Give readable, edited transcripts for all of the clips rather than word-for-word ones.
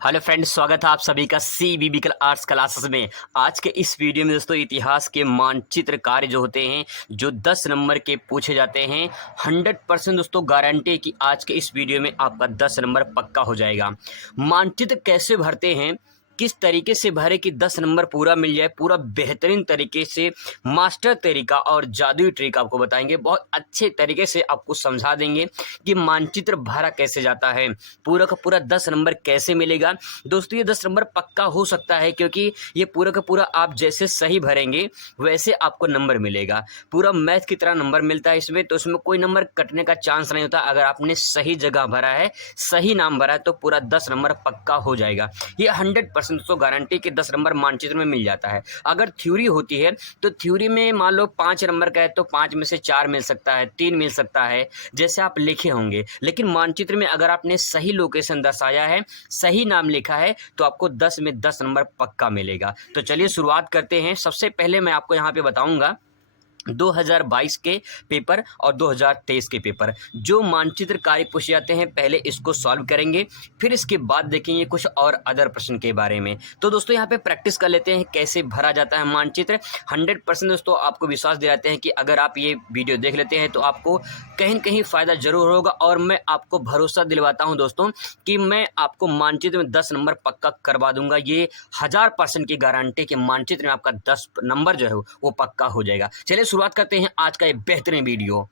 Hello friends, स्वागत है आप सभी का CBB आर्ट्स क्लासेस में। आज के इस वीडियो में दोस्तों इतिहास के मानचित्र कार्य जो होते हैं, जो 10 नंबर के पूछे जाते हैं, 100% दोस्तों गारंटी है कि आज के इस वीडियो में आपका 10 नंबर पक्का हो जाएगा। मानचित्र कैसे भरते हैं, किस तरीके से भरे कि 10 नंबर पूरा मिल जाए, पूरा बेहतरीन तरीके से मास्टर तरीका और जादुई ट्रिक आपको बताएंगे। बहुत अच्छे तरीके से आपको समझा देंगे कि मानचित्र भरा कैसे जाता है, पूरा का पूरा 10 नंबर कैसे मिलेगा। दोस्तों ये 10 नंबर पक्का हो सकता है क्योंकि ये पूरा का पूरा आप जैसे सही भरेंगे वैसे आपको नंबर मिलेगा। पूरा मैथ की तरह नंबर मिलता है इसमें, तो इसमें कोई नंबर कटने का चांस नहीं होता। अगर आपने सही जगह भरा है, सही नाम भरा है, तो पूरा 10 नंबर पक्का हो जाएगा। ये 100% तो गारंटी के 10 नंबर मानचित्र में मिल जाता है। अगर थ्योरी होती है तो थ्योरी में मान लो 5 नंबर का है तो 5 में से 4 मिल सकता है, 3 मिल सकता है, जैसे आप लिखे होंगे। लेकिन मानचित्र में अगर आपने सही लोकेशन दर्शाया है, सही नाम लिखा है, तो आपको 10 में 10 नंबर पक्का मिलेगा। तो चलिए शुरुआत करते हैं। सबसे पहले मैं आपको यहाँ पे बताऊंगा 2022 के पेपर और 2023 के पेपर, जो मानचित्र कार्य पूछे जाते हैं, पहले इसको सॉल्व करेंगे, फिर इसके बाद देखेंगे कुछ और अदर प्रश्न के बारे में। तो दोस्तों यहाँ पे प्रैक्टिस कर लेते हैं कैसे भरा जाता है मानचित्र। 100% दोस्तों आपको विश्वास दिलाते हैं कि अगर आप ये वीडियो देख लेते हैं तो आपको कहीं न कहीं फ़ायदा जरूर होगा। और मैं आपको भरोसा दिलवाता हूँ दोस्तों कि मैं आपको मानचित्र में 10 नंबर पक्का करवा दूंगा। ये 1000% की गारंटी कि मानचित्र में आपका 10 नंबर जो है वो पक्का हो जाएगा। चलिए शुरुआत करते हैं आज का ये बेहतरीन वीडियो।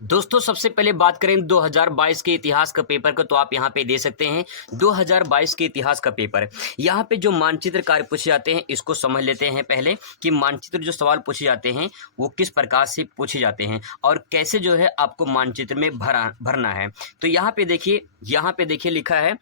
दोस्तों सबसे पहले बात करें 2022 के इतिहास का पेपर को, तो आप यहाँ पे दे सकते हैं 2022 के इतिहास का पेपर। यहाँ पे जो मानचित्र कार्य पूछे जाते हैं इसको समझ लेते हैं पहले कि मानचित्र जो सवाल पूछे जाते हैं वो किस प्रकार से पूछे जाते हैं और कैसे जो है आपको मानचित्र में भरना है। तो यहाँ पे देखिए लिखा है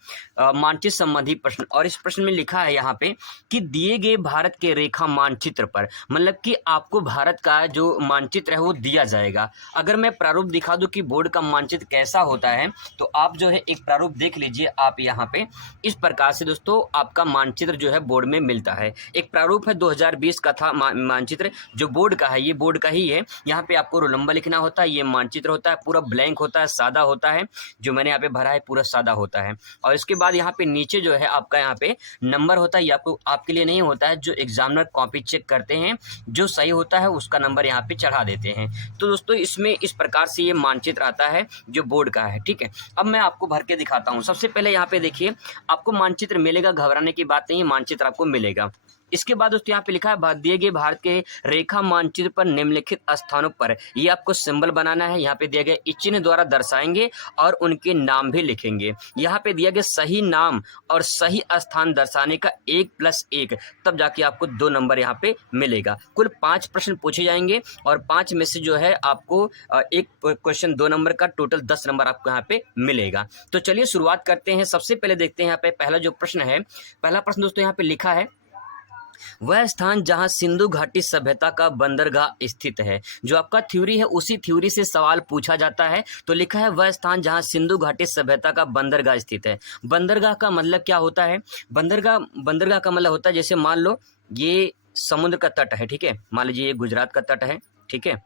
मानचित्र संबंधी प्रश्न, और इस प्रश्न में लिखा है यहाँ पे कि दिए गए भारत के रेखा मानचित्र पर, मतलब कि आपको भारत का जो मानचित्र है वो दिया जाएगा। अगर मैं प्रारूप दिखा दूं कि बोर्ड का मानचित्र कैसा होता है, तो आप जो है एक प्रारूप देख लीजिए। आप यहाँ पे इस प्रकार से दोस्तों आपका मानचित्र जो है बोर्ड में मिलता है। एक प्रारूप है 2020 का था मानचित्र, जो बोर्ड का है, ये बोर्ड का ही है। यहाँ पे आपको रोल नंबर लिखना होता है, ये मानचित्र होता है, पूरा ब्लैंक होता है, सादा होता है। जो मैंने यहाँ पे भरा है पूरा सादा होता है। और इसके बाद यहाँ पे नीचे जो है आपका यहाँ पे नंबर होता है। ये आपको आपके लिए नहीं होता है, जो एग्जामिनर कॉपी चेक करते हैं, जो सही होता है उसका नंबर यहाँ पे चढ़ा देते हैं। तो दोस्तों इसमें इस प्रकार से ये मानचित्र आता है जो बोर्ड का है, ठीक है। अब मैं आपको भर के दिखाता हूँ। सबसे पहले यहाँ पे देखिए आपको मानचित्र मिलेगा, घबराने की बात नहीं है, मानचित्र आपको मिलेगा। इसके बाद दोस्तों यहाँ पे लिखा है दिए गए भारत के रेखा मानचित्र पर निम्नलिखित स्थानों पर, ये आपको सिंबल बनाना है। यहाँ पे दिया गया इस चिन्ह द्वारा दर्शाएंगे और उनके नाम भी लिखेंगे। यहाँ पे दिया गया सही नाम और सही स्थान दर्शाने का 1+1, तब जाके आपको 2 नंबर यहाँ पे मिलेगा। कुल 5 प्रश्न पूछे जाएंगे और 5 में से जो है आपको एक क्वेश्चन 2 नंबर का, टोटल 10 नंबर आपको यहाँ पे मिलेगा। तो चलिए शुरुआत करते हैं। सबसे पहले देखते हैं यहाँ पे पहला जो प्रश्न है। पहला प्रश्न दोस्तों यहाँ पे लिखा है वह स्थान जहां सिंधु घाटी सभ्यता का बंदरगाह स्थित है। जो आपका थ्योरी है उसी थ्योरी से सवाल पूछा जाता है। तो लिखा है वह स्थान जहां सिंधु घाटी सभ्यता का बंदरगाह स्थित है। बंदरगाह का मतलब क्या होता है? बंदरगाह का मतलब होता है, जैसे मान लो ये समुद्र का तट है, ठीक है। मान लीजिए ये गुजरात का तट है, ठीक है।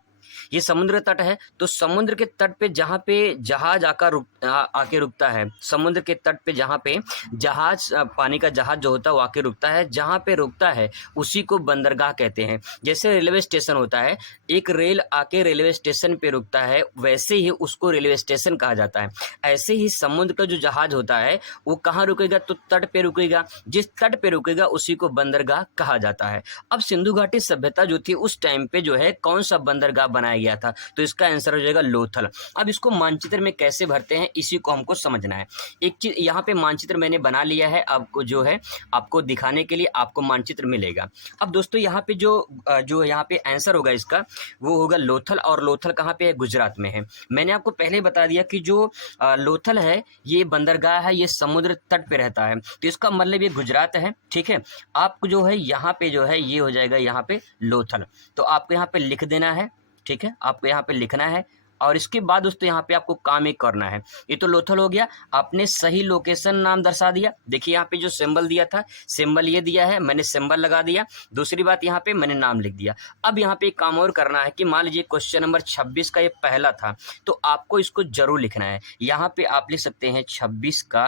ये समुद्र तट है, तो समुद्र के तट पे जहाँ पे जहाज आके रुकता है, समुद्र के तट पे जहाँ पे जहाज, पानी का जहाज जो होता है वो आके रुकता है, जहाँ पे रुकता है उसी को बंदरगाह कहते हैं। जैसे रेलवे स्टेशन होता है, एक रेल आके रेलवे स्टेशन पे रुकता है, वैसे ही उसको रेलवे स्टेशन कहा जाता है। ऐसे ही समुद्र का जो जहाज होता है वो कहाँ रुकेगा? तो तट पे रुकेगा। जिस तट पे रुकेगा उसी को बंदरगाह कहा जाता है। अब सिंधु घाटी सभ्यता जो थी उस टाइम पे जो है कौन सा बंदरगाह बनाया गया था? तो इसका आंसर हो जाएगा लोथल। अब इसको मानचित्र में कैसे भरते हैं इसी को हमको समझना है। एक चीज यहाँ पे मानचित्र मैंने बना लिया है, आपको जो है आपको दिखाने के लिए आपको मानचित्र मिलेगा। अब दोस्तों यहाँ पे जो यहाँ पे आंसर होगा इसका वो होगा लोथल। और लोथल कहाँ पे है? गुजरात में है। मैंने आपको पहले बता दिया कि जो लोथल है ये बंदरगाह है, ये समुद्र तट पे रहता है, तो इसका मतलब ये गुजरात है, ठीक है। आपको जो है यहाँ पे जो है ये हो जाएगा यहाँ पे लोथल। तो आपको यहाँ पे लिख देना है, ठीक है। आपको यहाँ पे लिखना है और इसके बाद दोस्तों यहाँ पे आपको काम एक करना है। ये तो लोथल हो गया, आपने सही लोकेशन नाम दर्शा दिया। देखिए यहाँ पे जो सिंबल दिया था, सिंबल ये दिया है, मैंने सिंबल लगा दिया। दूसरी बात यहाँ पे मैंने नाम लिख दिया। अब यहाँ पे एक काम और करना है कि मान लीजिए क्वेश्चन नंबर 26 का ये पहला था, तो आपको इसको जरूर लिखना है। यहाँ पे आप लिख सकते हैं 26 का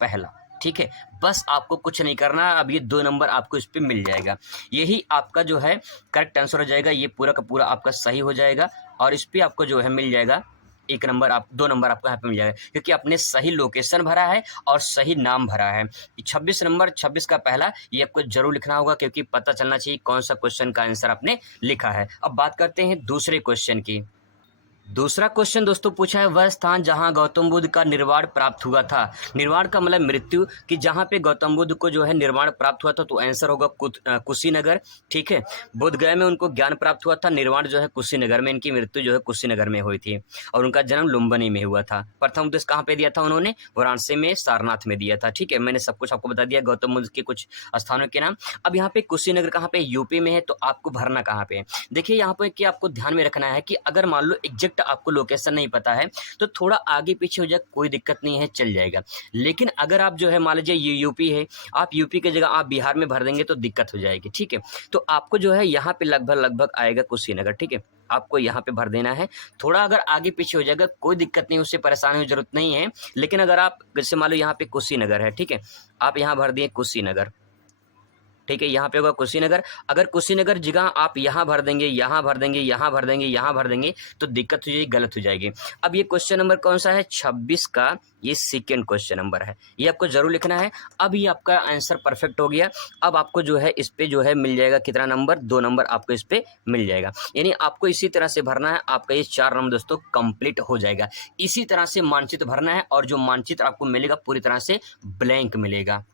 पहला, ठीक है, बस आपको कुछ नहीं करना है। अब ये 2 नंबर आपको इस पे मिल जाएगा। यही आपका जो है करेक्ट आंसर हो जाएगा। ये पूरा का पूरा आपका सही हो जाएगा और इस पे आपको जो है मिल जाएगा 1 नंबर, आप 2 नंबर आपको यहाँ पे मिल जाएगा, क्योंकि आपने सही लोकेशन भरा है और सही नाम भरा है। 26 नंबर, 26 का पहला, ये आपको ज़रूर लिखना होगा, क्योंकि पता चलना चाहिए कौन सा क्वेश्चन का आंसर आपने लिखा है। अब बात करते हैं दूसरे क्वेश्चन की। दूसरा क्वेश्चन दोस्तों पूछा है, वह स्थान जहां गौतम बुद्ध का निर्वाण प्राप्त हुआ था। निर्वाण का मतलब मृत्यु, कि जहां पे गौतम बुद्ध को जो है निर्वाण प्राप्त हुआ था, तो आंसर होगा कुशीनगर। ठीक है, बोधगया में उनको ज्ञान प्राप्त हुआ था, निर्वाण जो है कुशीनगर में, इनकी मृत्यु जो है कुशीनगर में हुई थी और उनका जन्म लुम्बिनी में हुआ था। प्रथम उपदेश कहाँ पे दिया था उन्होंने? वाराणसी में, सारनाथ में दिया था। ठीक है, मैंने सब कुछ आपको बता दिया गौतम बुद्ध के कुछ स्थानों के नाम। अब यहाँ पे कुशीनगर कहाँ पे? यूपी में है, तो आपको भरना कहाँ पे है? देखिए यहाँ पे कि आपको ध्यान में रखना है कि अगर मान लो एग्जैक्ट आपको लोकेशन नहीं पता है तो थोड़ा आगे पीछे हो जाए, कोई दिक्कत नहीं है, चल जाएगा। लेकिन अगर आप जो है मान लीजिए ये यूपी है, आप यूपी की जगह आप बिहार में भर देंगे तो दिक्कत हो जाएगी। ठीक है, तो आपको जो है यहाँ पे लगभग आएगा कुशीनगर। ठीक है, आपको यहाँ पे भर देना है। थोड़ा अगर आगे पीछे हो जाएगा कोई दिक्कत नहीं, उससे परेशान होने की जरूरत नहीं है। लेकिन अगर आप जैसे मान लो यहाँ पे कुशीनगर है, ठीक है, आप यहाँ भर दिए कुशीनगर। ठीक है, यहाँ पे होगा कुशीनगर। अगर कुशीनगर जगह आप यहाँ भर देंगे, यहाँ भर देंगे, यहाँ भर देंगे, यहाँ भर देंगे, तो दिक्कत हो जाएगी, गलत हो जाएगी। अब ये क्वेश्चन नंबर कौन सा है? 26 का ये सेकेंड क्वेश्चन नंबर है, ये आपको जरूर लिखना है। अब ये आपका आंसर परफेक्ट हो गया। अब आपको जो है इस पे जो है मिल जाएगा कितना नंबर? 2 नंबर आपको इस पे मिल जाएगा। यानी आपको इसी तरह से भरना है, आपका ये 4 नंबर दोस्तों कंप्लीट हो जाएगा। इसी तरह से मानचित्र भरना है और जो मानचित्र आपको मिलेगा पूरी तरह से ब्लैंक मिलेगा।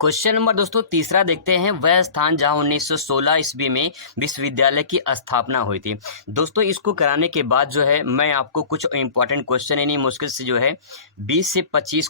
क्वेश्चन नंबर दोस्तों तीसरा देखते हैं, वह स्थान जहां 1916 ईस्वी में विश्वविद्यालय की स्थापना हुई थी। दोस्तों इसको कराने के बाद जो है मैं आपको कुछ इंपॉर्टेंट क्वेश्चन, यानी मुश्किल से जो है 20 से 25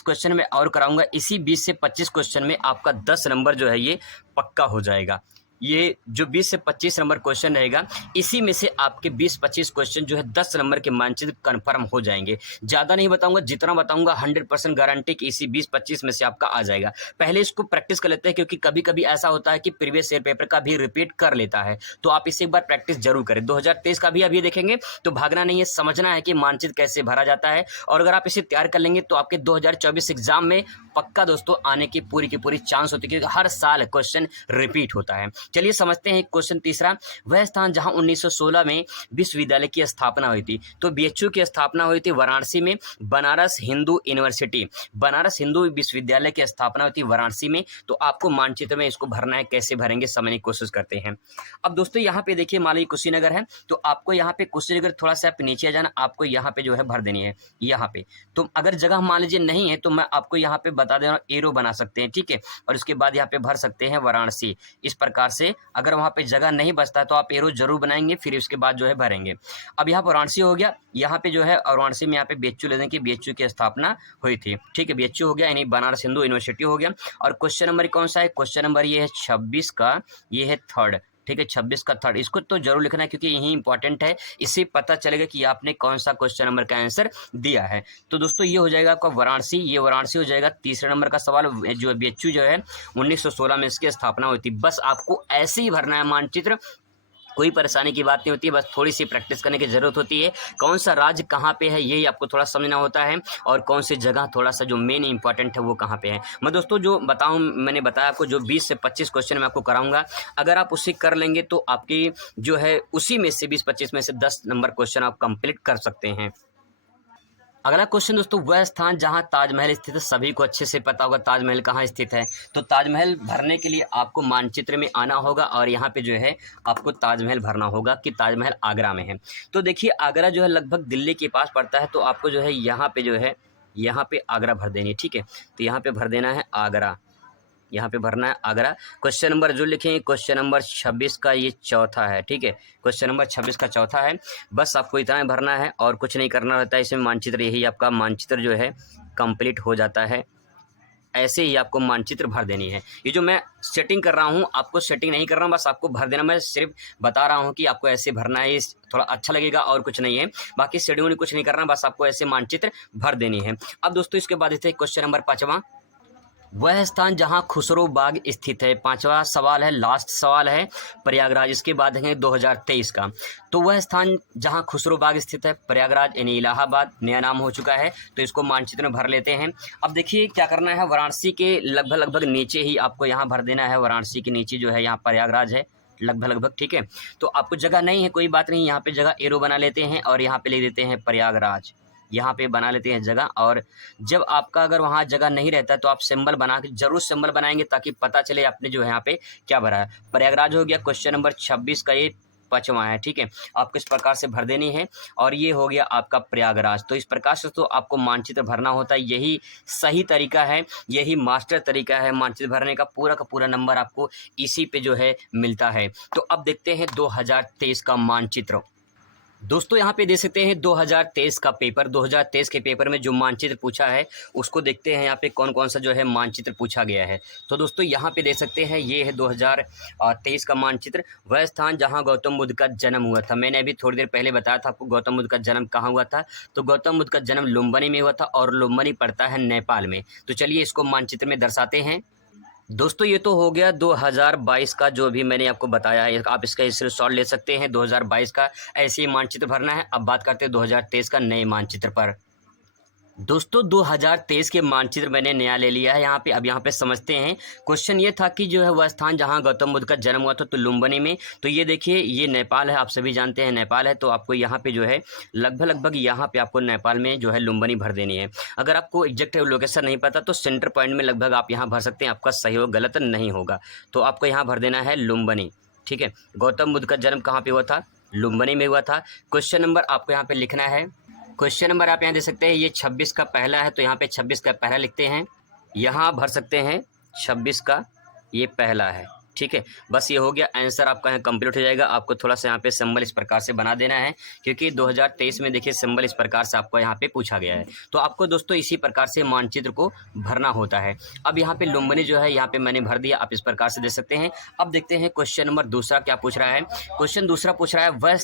क्वेश्चन मैं और कराऊंगा। इसी 20 से 25 क्वेश्चन में आपका 10 नंबर जो है ये पक्का हो जाएगा। ये जो 20 से 25 नंबर क्वेश्चन रहेगा, इसी में से आपके 20-25 क्वेश्चन जो है 10 नंबर के मानचित्र कंफर्म हो जाएंगे। ज़्यादा नहीं बताऊंगा, जितना बताऊंगा 100% गारंटी कि इसी 20-25 में से आपका आ जाएगा। पहले इसको प्रैक्टिस कर लेते हैं, क्योंकि कभी कभी ऐसा होता है कि प्रीवियस ईयर पेपर का भी रिपीट कर लेता है, तो आप इसे एक बार प्रैक्टिस जरूर करें। 2023 का भी अभी देखेंगे, तो भागना नहीं है, समझना है कि मानचित्र कैसे भरा जाता है। और अगर आप इसे तैयार कर लेंगे तो आपके 2024 एग्जाम में पक्का दोस्तों आने की पूरी चांस होती है, क्योंकि हर साल क्वेश्चन रिपीट होता है। चलिए समझते हैं क्वेश्चन तीसरा, वह स्थान जहां 1916 में विश्वविद्यालय की स्थापना हुई थी। तो बीएचयू की स्थापना हुई थी वाराणसी में, बनारस हिंदू यूनिवर्सिटी, बनारस हिंदू विश्वविद्यालय की स्थापना हुई थी वाराणसी में। तो आपको मानचित्र में इसको भरना है, कैसे भरेंगे समझने की कोशिश करते हैं। अब दोस्तों यहाँ पे देखिए मान लीजिए कुशीनगर है, तो आपको यहाँ पे कुशीनगर थोड़ा सा आप नीचे आ जाना, आपको यहाँ पे जो है भर देनी है यहाँ पे। तो अगर जगह मान लीजिए नहीं है तो मैं आपको यहाँ पे बता दे रहा हूँ, एरो बना सकते हैं। ठीक है, और उसके बाद यहाँ पे भर सकते हैं वाराणसी, इस प्रकार से। अगर वहाँ पे जगह नहीं बचता तो आप एरो जरूर बनाएंगे, फिर उसके बाद जो है भरेंगे। अब यहाँ पर वाराणसी हो गया, यहाँ पे जो है और वाराणसी में यहाँ पे बीएचयू ले दें कि बीएचयू की स्थापना हुई थी। ठीक है, बीएचयू हो गया, यानी बनारस हिंदू यूनिवर्सिटी हो गया। और क्वेश्चन नंबर कौन सा है? क्वेश्चन नंबर ये है 26 का, ये है थर्ड। ठीक है, 26 का थर्ड, इसको तो जरूर लिखना है, क्योंकि यही इंपॉर्टेंट है। इससे पता चलेगा कि आपने कौन सा क्वेश्चन नंबर का आंसर दिया है। तो दोस्तों ये हो जाएगा आपका वाराणसी, ये वाराणसी हो जाएगा तीसरे नंबर का सवाल। जो बीएचयू जो है 1916 में इसकी स्थापना हुई थी। बस आपको ऐसे ही भरना है मानचित्र, कोई परेशानी की बात नहीं होती है, बस थोड़ी सी प्रैक्टिस करने की ज़रूरत होती है। कौन सा राज्य कहाँ पे है यही आपको थोड़ा समझना होता है, और कौन सी जगह थोड़ा सा जो मेन इंपॉर्टेंट है वो कहाँ पे है। मैं दोस्तों जो बताऊँ, मैंने बताया आपको जो 20 से 25 क्वेश्चन मैं आपको कराऊंगा, अगर आप उसे कर लेंगे तो आपकी जो है उसी में से 20-25 में से 10 नंबर क्वेश्चन आप कंप्लीट कर सकते हैं। अगला क्वेश्चन दोस्तों, वह स्थान जहां ताजमहल स्थित है। सभी को अच्छे से पता होगा ताजमहल कहाँ स्थित है। तो ताजमहल भरने के लिए आपको मानचित्र में आना होगा और यहाँ पे जो है आपको ताजमहल भरना होगा कि ताजमहल आगरा में है। तो देखिए आगरा जो है लगभग दिल्ली के पास पड़ता है, तो आपको जो है यहाँ पे जो है यहाँ पे आगरा भर देनी है। ठीक है, तो यहाँ पे भर देना है आगरा, यहाँ पे भरना है आगरा। क्वेश्चन नंबर जो लिखेंगे क्वेश्चन नंबर 26 का ये चौथा है। ठीक है, क्वेश्चन नंबर 26 का चौथा है। बस आपको इतना भरना है और कुछ नहीं करना रहता है इसमें। मानचित्र यही आपका मानचित्र जो है कंप्लीट हो जाता है। ऐसे ही आपको मानचित्र भर देनी है। ये जो मैं सेटिंग कर रहा हूँ आपको सेटिंग नहीं कर रहा हूँ, बस आपको भर देना। मैं सिर्फ बता रहा हूँ कि आपको ऐसे भरना है, थोड़ा अच्छा लगेगा और कुछ नहीं है। बाकी शेड्यूल कुछ नहीं करना, बस आपको ऐसे मानचित्र भर देनी है। अब दोस्तों इसके बाद क्वेश्चन नंबर 5वां, वह स्थान जहां खुसरो बाग स्थित है। पांचवा सवाल है, लास्ट सवाल है प्रयागराज। इसके बाद है 2023 का। तो वह स्थान जहां खुसरो बाग स्थित है प्रयागराज यानी इलाहाबाद, नया नाम हो चुका है। तो इसको मानचित्र में भर लेते हैं। अब देखिए क्या करना है, वाराणसी के लगभग लगभग नीचे ही आपको यहाँ भर देना है। वाराणसी के नीचे जो है यहाँ प्रयागराज है लगभग लगभग, ठीक है। तो आपको जगह नहीं है, कोई बात नहीं, यहाँ पे जगह एरो बना लेते हैं और यहाँ पे लिख देते हैं प्रयागराज। यहाँ पे बना लेते हैं जगह। और जब आपका अगर वहाँ जगह नहीं रहता है तो आप सिंबल बना के जरूर सिंबल बनाएंगे ताकि पता चले आपने जो है यहाँ पे क्या भरा है। प्रयागराज हो गया। क्वेश्चन नंबर 26 का ये 5वां है, ठीक है। आपको इस प्रकार से भर देनी है और ये हो गया आपका प्रयागराज। तो इस प्रकार से तो आपको मानचित्र भरना होता है। यही सही तरीका है, यही मास्टर तरीका है मानचित्र भरने का पूरा नंबर आपको इसी पे जो है मिलता है। तो अब देखते हैं 2023 का मानचित्र। दोस्तों यहाँ पे देख सकते हैं 2023 का पेपर। 2023 के पेपर में जो मानचित्र पूछा है उसको देखते हैं यहाँ पे कौन कौन सा जो है मानचित्र पूछा गया है। तो दोस्तों यहाँ पे देख सकते हैं ये है 2023 का मानचित्र। वह स्थान जहाँ गौतम बुद्ध का जन्म हुआ था। मैंने अभी थोड़ी देर पहले बताया था आपको गौतम बुद्ध का जन्म कहाँ हुआ था। तो गौतम बुद्ध का जन्म लुम्बिनी में हुआ था और लुम्बिनी पड़ता है नेपाल में। तो चलिए इसको मानचित्र में दर्शाते हैं। दोस्तों ये तो हो गया 2022 का जो भी मैंने आपको बताया है। आप इसका स्क्रीनशॉट ले सकते हैं 2022 का। ऐसे ही मानचित्र भरना है। अब बात करते हैं 2023 का नए मानचित्र पर। दोस्तों 2023 के मानचित्र मैंने नया ले लिया है यहाँ पे। अब यहाँ पे समझते हैं। क्वेश्चन ये था कि जो है वह स्थान जहाँ गौतम बुद्ध का जन्म हुआ था तो लुम्बिनी में। तो ये देखिए ये नेपाल है, आप सभी जानते हैं नेपाल है। तो आपको यहाँ पे जो है लगभग यहाँ पे आपको नेपाल में जो है लुम्बिनी भर देनी है। अगर आपको एग्जैक्ट लोकेशन नहीं पता तो सेंटर पॉइंट में लगभग आप यहाँ भर सकते हैं, आपका सही हो गलत नहीं होगा। तो आपको यहाँ भर देना है लुम्बिनी, ठीक है। गौतम बुद्ध का जन्म कहाँ पे हुआ था? लुम्बिनी में हुआ था। क्वेश्चन नंबर आपको यहाँ पे लिखना है। क्वेश्चन नंबर आप यहाँ दे सकते हैं, ये 26 का पहला है तो यहाँ पे 26 का पहला लिखते हैं। यहाँ भर सकते हैं 26 का ये पहला है, ठीक है। बस ये हो गया, आंसर आपका यहाँ कंप्लीट हो जाएगा। आपको थोड़ा सा यहाँ पे सिंबल इस प्रकार से बना देना है क्योंकि 2023 में देखिए सिंबल इस प्रकार से आपको यहाँ पे पूछा गया है। तो आपको दोस्तों इसी प्रकार से मानचित्र को भरना होता है। अब यहाँ पे लुम्बिनी जो है यहाँ पे मैंने भर दिया, आप इस प्रकार से दे सकते हैं। अब देखते हैं क्वेश्चन नंबर दूसरा क्या पूछ रहा है। क्वेश्चन दूसरा पूछ रहा है वह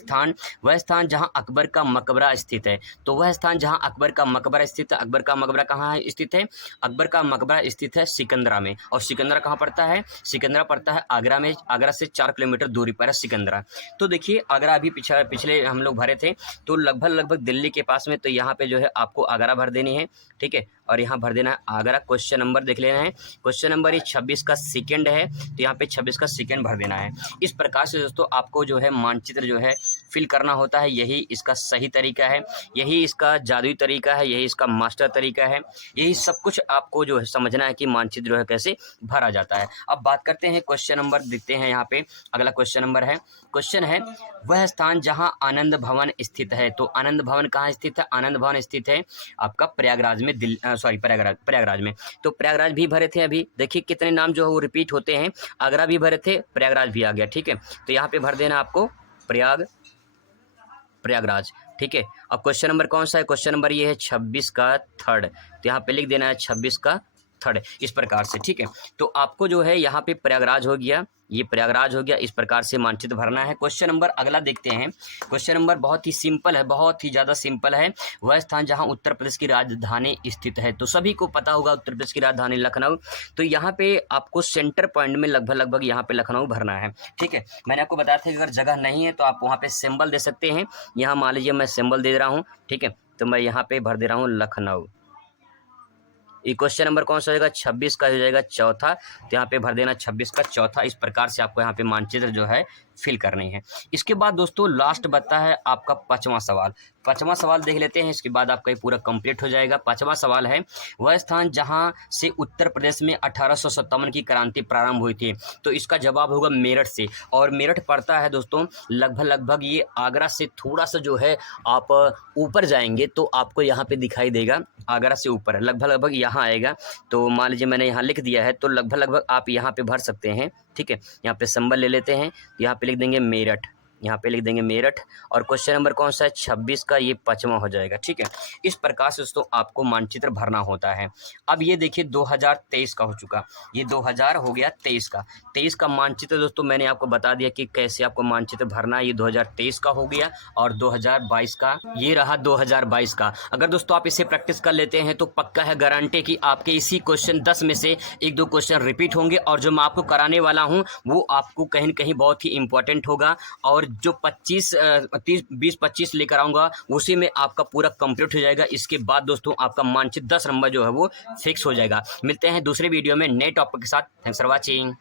स्थान जहाँ अकबर का मकबरा स्थित है। तो वह स्थान जहाँ अकबर का मकबरा स्थित है। अकबर का मकबरा कहाँ स्थित है? अकबर का मकबरा स्थित है सिकंदरा में। और सिकंदरा कहाँ पड़ता है? सिकंदरा पड़ता है आगरा में। आगरा से 4 किलोमीटर दूरी पर है सिकंदरा। तो देखिए आगरा अभी पिछले हम लोग भरे थे तो लगभग दिल्ली के पास में। तो यहाँ पे जो है आपको आगरा भर देनी है, ठीक है। और यहाँ भर देना है आगरा। क्वेश्चन नंबर देख लेना है। क्वेश्चन नंबर ये 26 का सेकंड है तो यहाँ पे 26 का सेकंड भर देना है। इस प्रकार से दोस्तों आपको जो है मानचित्र जो है फिल करना होता है। यही इसका सही तरीका है, यही इसका जादुई तरीका है, यही इसका मास्टर तरीका है। यही सब कुछ आपको जो है समझना है कि मानचित्र जो है कैसे भरा जाता है। अब बात करते हैं क्वेश्चन नंबर, देखते हैं यहाँ पे अगला क्वेश्चन नंबर है। क्वेश्चन है वह स्थान जहाँ आनंद भवन स्थित है। तो आनंद भवन कहाँ स्थित है? आनंद भवन स्थित है आपका प्रयागराज में, प्रयागराज में। तो प्रयागराज भी भरे थे अभी। देखिए कितने नाम जो है वो रिपीट होते हैं। आगरा भी भरे थे, प्रयागराज भी आ गया, ठीक है। तो यहाँ पे भर देना आपको प्रयागराज, ठीक है। अब क्वेश्चन नंबर कौन सा है? क्वेश्चन नंबर ये है 26 का थर्ड। तो यहाँ पे लिख देना है 26 का थर्ड, इस प्रकार से, ठीक है। तो आपको जो है यहाँ पे प्रयागराज हो गया, ये प्रयागराज हो गया। इस प्रकार से मानचित्र भरना है। क्वेश्चन नंबर अगला देखते हैं। क्वेश्चन नंबर बहुत ही सिंपल है, बहुत ही ज़्यादा सिंपल है। वह स्थान जहाँ उत्तर प्रदेश की राजधानी स्थित है। तो सभी को पता होगा उत्तर प्रदेश की राजधानी लखनऊ। तो यहाँ पे आपको सेंटर पॉइंट में लगभग यहाँ पे लखनऊ भरना है, ठीक है। मैंने आपको बताया था कि अगर जगह नहीं है तो आप वहाँ पे सिंबल दे सकते हैं। यहाँ मान लीजिए मैं सिंबल दे रहा हूँ, ठीक है। तो मैं यहाँ पे भर दे रहा हूँ लखनऊ। ये क्वेश्चन नंबर कौन सा होगा? 26 का हो जाएगा चौथा। तो यहाँ पे भर देना 26 का चौथा। इस प्रकार से आपको यहाँ पे मानचित्र जो है फिल करनी है। इसके बाद दोस्तों लास्ट बता है आपका 5वां सवाल। 5वां सवाल देख लेते हैं, इसके बाद आपका ये पूरा कंप्लीट हो जाएगा। 5वां सवाल है वह स्थान जहाँ से उत्तर प्रदेश में 1857 की क्रांति प्रारंभ हुई थी। तो इसका जवाब होगा मेरठ से। और मेरठ पड़ता है दोस्तों लगभग ये आगरा से थोड़ा सा जो है आप ऊपर जाएंगे तो आपको यहाँ पे दिखाई देगा। आगरा से ऊपर लगभग यहाँ आएगा। तो मान लीजिए मैंने यहाँ लिख दिया है तो लगभग आप यहाँ पे भर सकते हैं, ठीक है। यहाँ पे सिंबल ले लेते हैं, यहाँ पे लिख देंगे मेरठ, यहाँ पे लिख देंगे मेरठ, और क्वेश्चन नंबर कौन सा है 26 का, ये 5वां हो जाएगा। ठीक है, इस प्रकार से दोस्तों आपको मानचित्र भरना होता है। अब ये देखिए 2023 का हो चुका, ये 2000 हो गया 23 का। 23 का मानचित्र दोस्तों मैंने आपको बता दिया कि कैसे आपको मानचित्र भरना है। ये 2023 का हो गया, और 2022 का ये रहा 2022 का। अगर दोस्तों आप इसे प्रैक्टिस कर लेते हैं तो पक्का है, गारंटी कि आपके इसी क्वेश्चन 10 में से 1-2 क्वेश्चन रिपीट होंगे, और जो मैं आपको कराने वाला हूँ वो आपको कहीं न कहीं बहुत ही इंपॉर्टेंट होगा। और जो 20-25 लेकर आऊँगा उसी में आपका पूरा कंप्लीट हो जाएगा। इसके बाद दोस्तों आपका मानचित्र 10 नंबर जो है वो फिक्स हो जाएगा। मिलते हैं दूसरे वीडियो में नए टॉपिक के साथ। Thanks for watching.